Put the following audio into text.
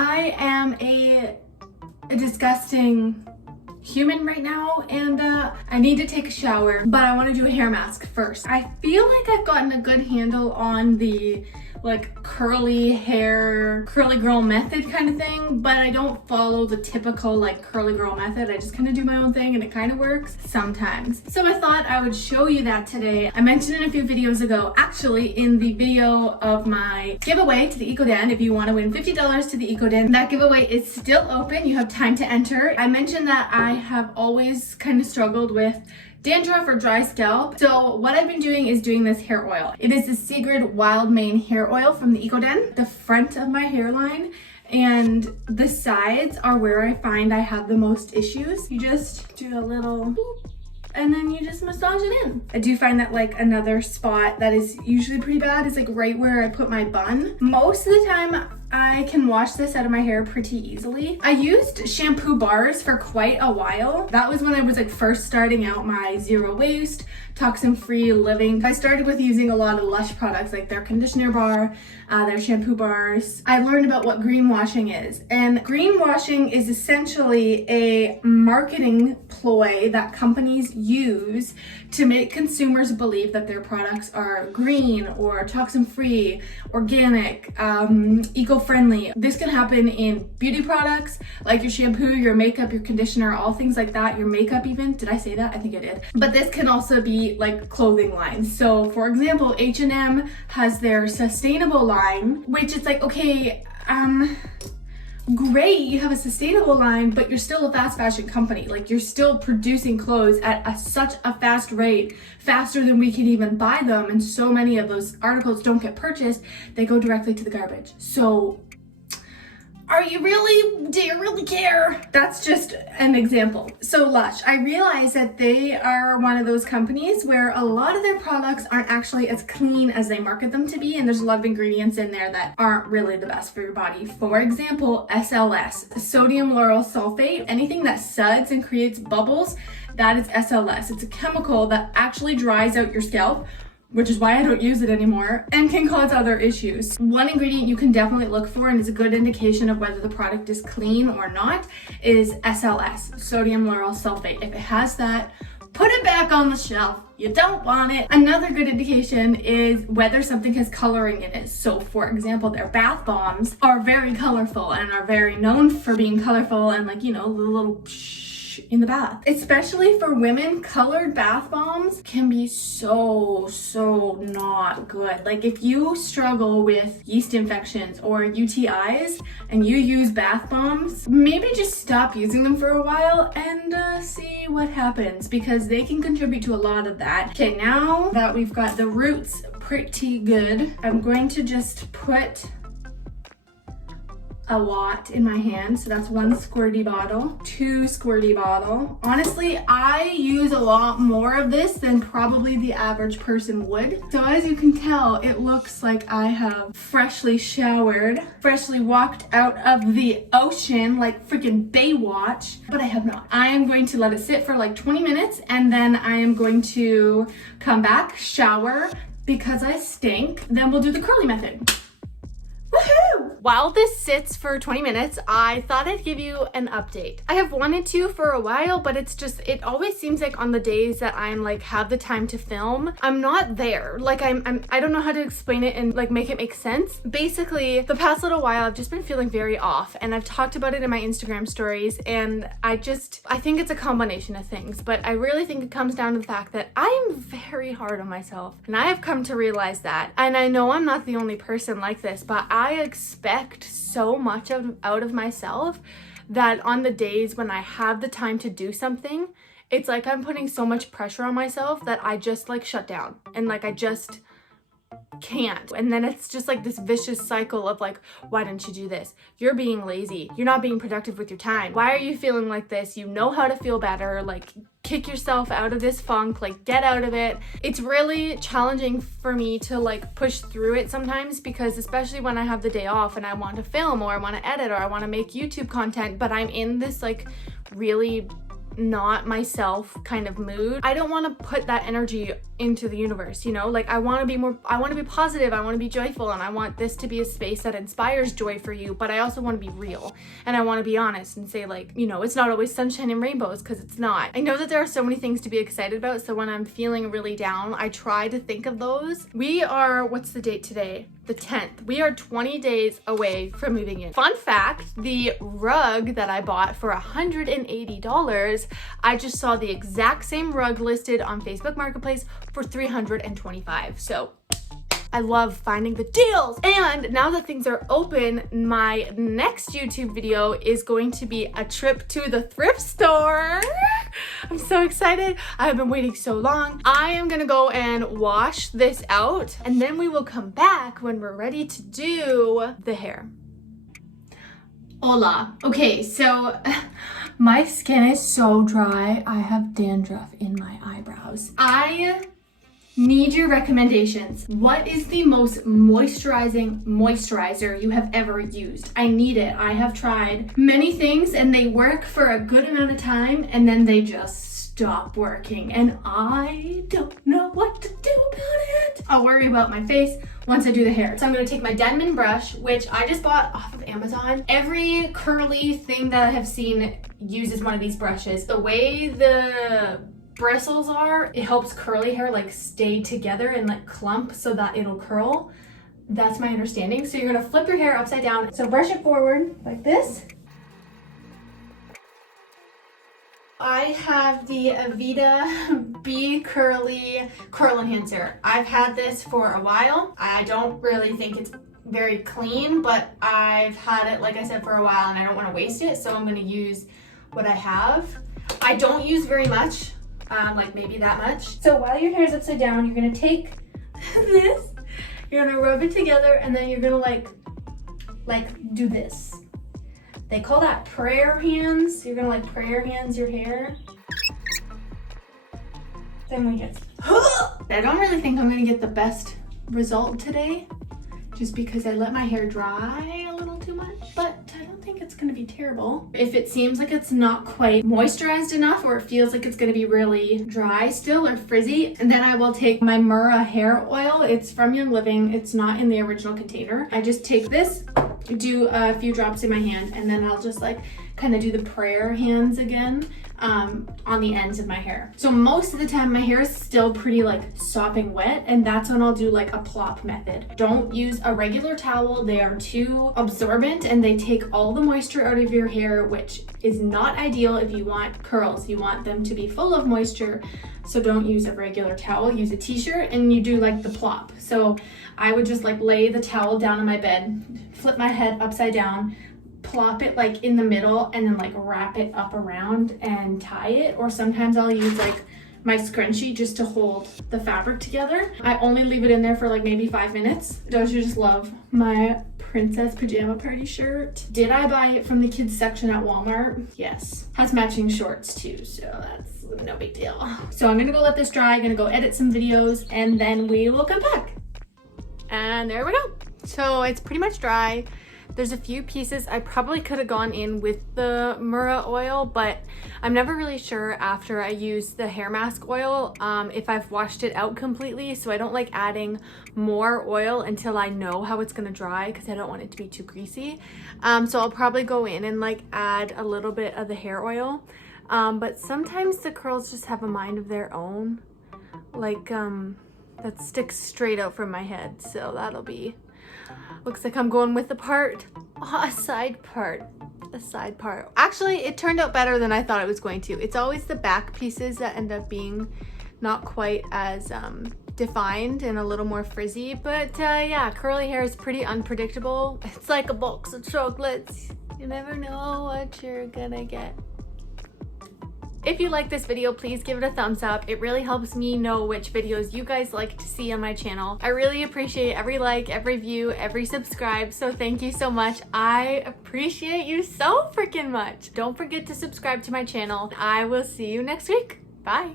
I am a disgusting human right now, and I need to take a shower, but I want to do a hair mask first. I feel like I've gotten a good handle on the like curly hair, curly girl method kind of thing, but I don't follow the typical like curly girl method. I just kind of do my own thing and it kind of works sometimes. So I thought I would show you that today. I mentioned it a few videos ago, actually in the video of my giveaway to the Eco Den. If you want to win $50 to the Eco Den, that giveaway is still open. You have time to enter. I mentioned that I have always kind of struggled with dandruff or dry scalp. So what I've been doing is doing this hair oil. It is the Sigrid Wild Mane hair oil from the Eco Den. The front of my hairline and the sides are where I find I have the most issues. You just do a little boop, and then you just massage it in. I do find that like another spot that is usually pretty bad is like right where I put my bun. Most of the time I can wash this out of my hair pretty easily. I used shampoo bars for quite a while. That was when I was like first starting out my zero waste, toxin-free living. I started with using a lot of Lush products like their conditioner bar, their shampoo bars. I learned about what greenwashing is. And greenwashing is essentially a marketing ploy that companies use to make consumers believe that their products are green or toxin-free, organic, eco-friendly. This can happen in beauty products like your shampoo, your makeup, your conditioner, all things like that. Your makeup even, did I say that? I think I did. But this can also be like clothing lines. So for example, H&M has their sustainable line, which is like, okay, great, you have a sustainable line, but you're still a fast fashion company. Like you're still producing clothes at such a fast rate, faster than we can even buy them. And so many of those articles don't get purchased. They go directly to the garbage. So do you really care? That's just an example. So Lush, I realize that they are one of those companies where a lot of their products aren't actually as clean as they market them to be, and there's a lot of ingredients in there that aren't really the best for your body. For example, SLS, sodium lauryl sulfate. Anything that suds and creates bubbles, that is SLS. It's a chemical that actually dries out your scalp, which is why I don't use it anymore, and can cause other issues. One ingredient you can definitely look for, and is a good indication of whether the product is clean or not, is SLS, sodium lauryl sulfate. If it has that, put it back on the shelf. You don't want it. Another good indication is whether something has coloring in it. So for example, their bath bombs are very colorful and are very known for being colorful and like, you know, the little in the bath. Especially for women, colored bath bombs can be so not good. Like if you struggle with yeast infections or UTIs and you use bath bombs, maybe just stop using them for a while and see what happens, because they can contribute to a lot of that. Okay, now that we've got the roots pretty good, I'm going to just put a lot in my hand. So that's 1 squirty bottle, 2 squirty bottle. Honestly, I use a lot more of this than probably the average person would. So as you can tell, it looks like I have freshly showered, freshly walked out of the ocean like freaking Baywatch, but I have not. I am going to let it sit for like 20 minutes and then I am going to come back, shower because I stink. Then we'll do the curly method. Woohoo! While this sits for 20 minutes, I thought I'd give you an update. I have wanted to for a while, but it always seems like on the days that I'm like have the time to film, I'm not there. Like I don't know how to explain it and like make it make sense. Basically, the past little while I've just been feeling very off, and I've talked about it in my Instagram stories, and I think it's a combination of things, but I really think it comes down to the fact that I am very hard on myself, and I have come to realize that. And I know I'm not the only person like this, but I expect so much out of myself that on the days when I have the time to do something, it's like I'm putting so much pressure on myself that I just like shut down and like I just can't. And then it's just like this vicious cycle of like, why didn't you do this? You're being lazy. You're not being productive with your time. Why are you feeling like this? You know how to feel better. Like, kick yourself out of this funk, like get out of it. It's really challenging for me to like push through it sometimes, because especially when I have the day off and I want to film or I want to edit or I want to make YouTube content, but I'm in this like really not myself kind of mood, I don't want to put that energy into the universe, you know? Like I want to be positive, I want to be joyful, and I want this to be a space that inspires joy for you, but I also want to be real, and I want to be honest and say, like, you know, it's not always sunshine and rainbows, because it's not. I know that there are so many things to be excited about, so when I'm feeling really down, I try to think of those. We are, what's the date today? The 10th. We are 20 days away from moving in. Fun fact, the rug that I bought for $180, I just saw the exact same rug listed on Facebook Marketplace for $325. So I love finding the deals. And now that things are open, my next YouTube video is going to be a trip to the thrift store. I'm so excited. I have been waiting so long. I am gonna go and wash this out, and then we will come back when we're ready to do the hair. Hola. Okay, so my skin is so dry. I have dandruff in my eyebrows. I need your recommendations. What is the most moisturizing moisturizer you have ever used? I need it. I have tried many things and they work for a good amount of time and then they just stop working and I don't know what to do about it. I'll worry about my face once I do the hair. So I'm gonna take my Denman brush, which I just bought off of Amazon. Every curly thing that I have seen uses one of these brushes. The way the bristles are, it helps curly hair like stay together and like clump so that it'll curl. That's my understanding. So you're gonna flip your hair upside down. So brush it forward like this. I have the Aveda Be Curly Curl Enhancer. I've had this for a while. I don't really think it's very clean, but I've had it, like I said, for a while and I don't want to waste it, so I'm gonna use what I have. I don't use very much. Like maybe that much. So while your hair is upside down, you're gonna take this, you're gonna rub it together, and then you're gonna like do this. They call that prayer hands. You're gonna like prayer hands your hair. Then we get, I don't really think I'm gonna get the best result today, just because I let my hair dry a little too much, but I don't think it's gonna be terrible. If it seems like it's not quite moisturized enough, or it feels like it's gonna be really dry still or frizzy, and then I will take my Murrah hair oil. It's from Young Living. It's not in the original container. I just take this, do a few drops in my hand, and then I'll just like kind of do the prayer hands again on the ends of my hair. So most of the time my hair is still pretty like sopping wet, and that's when I'll do like a plop method. Don't use a regular towel. They are too absorbent and they take all the moisture out of your hair, which is not ideal if you want curls. You want them to be full of moisture. So don't use a regular towel, use a t-shirt, and you do like the plop. So I would just like lay the towel down on my bed, flip my head upside down, plop it like in the middle, and then like wrap it up around and tie it. Or sometimes I'll use like my scrunchie just to hold the fabric together. I only leave it in there for like maybe 5 minutes. Don't you just love my princess pajama party shirt? Did I buy it from the kids section at Walmart? Yes. Has matching shorts too, so that's no big deal. So I'm gonna go let this dry, I'm gonna go edit some videos, and then we will come back. And there we go. So it's pretty much dry. There's a few pieces I probably could have gone in with the Murrah oil, but I'm never really sure after I use the hair mask oil if I've washed it out completely, so I don't like adding more oil until I know how it's gonna dry, because I don't want it to be too greasy. So I'll probably go in and like add a little bit of the hair oil, but sometimes the curls just have a mind of their own, like that sticks straight out from my head, so that'll be, looks like I'm going with the part, a side part. Actually, it turned out better than I thought it was going to. It's always the back pieces that end up being not quite as defined and a little more frizzy, but yeah, curly hair is pretty unpredictable. It's like a box of chocolates. You never know what you're gonna get. If you like this video, please give it a thumbs up. It really helps me know which videos you guys like to see on my channel. I really appreciate every like, every view, every subscribe, so thank you so much. I appreciate you so freaking much. Don't forget to subscribe to my channel. I will see you next week. Bye.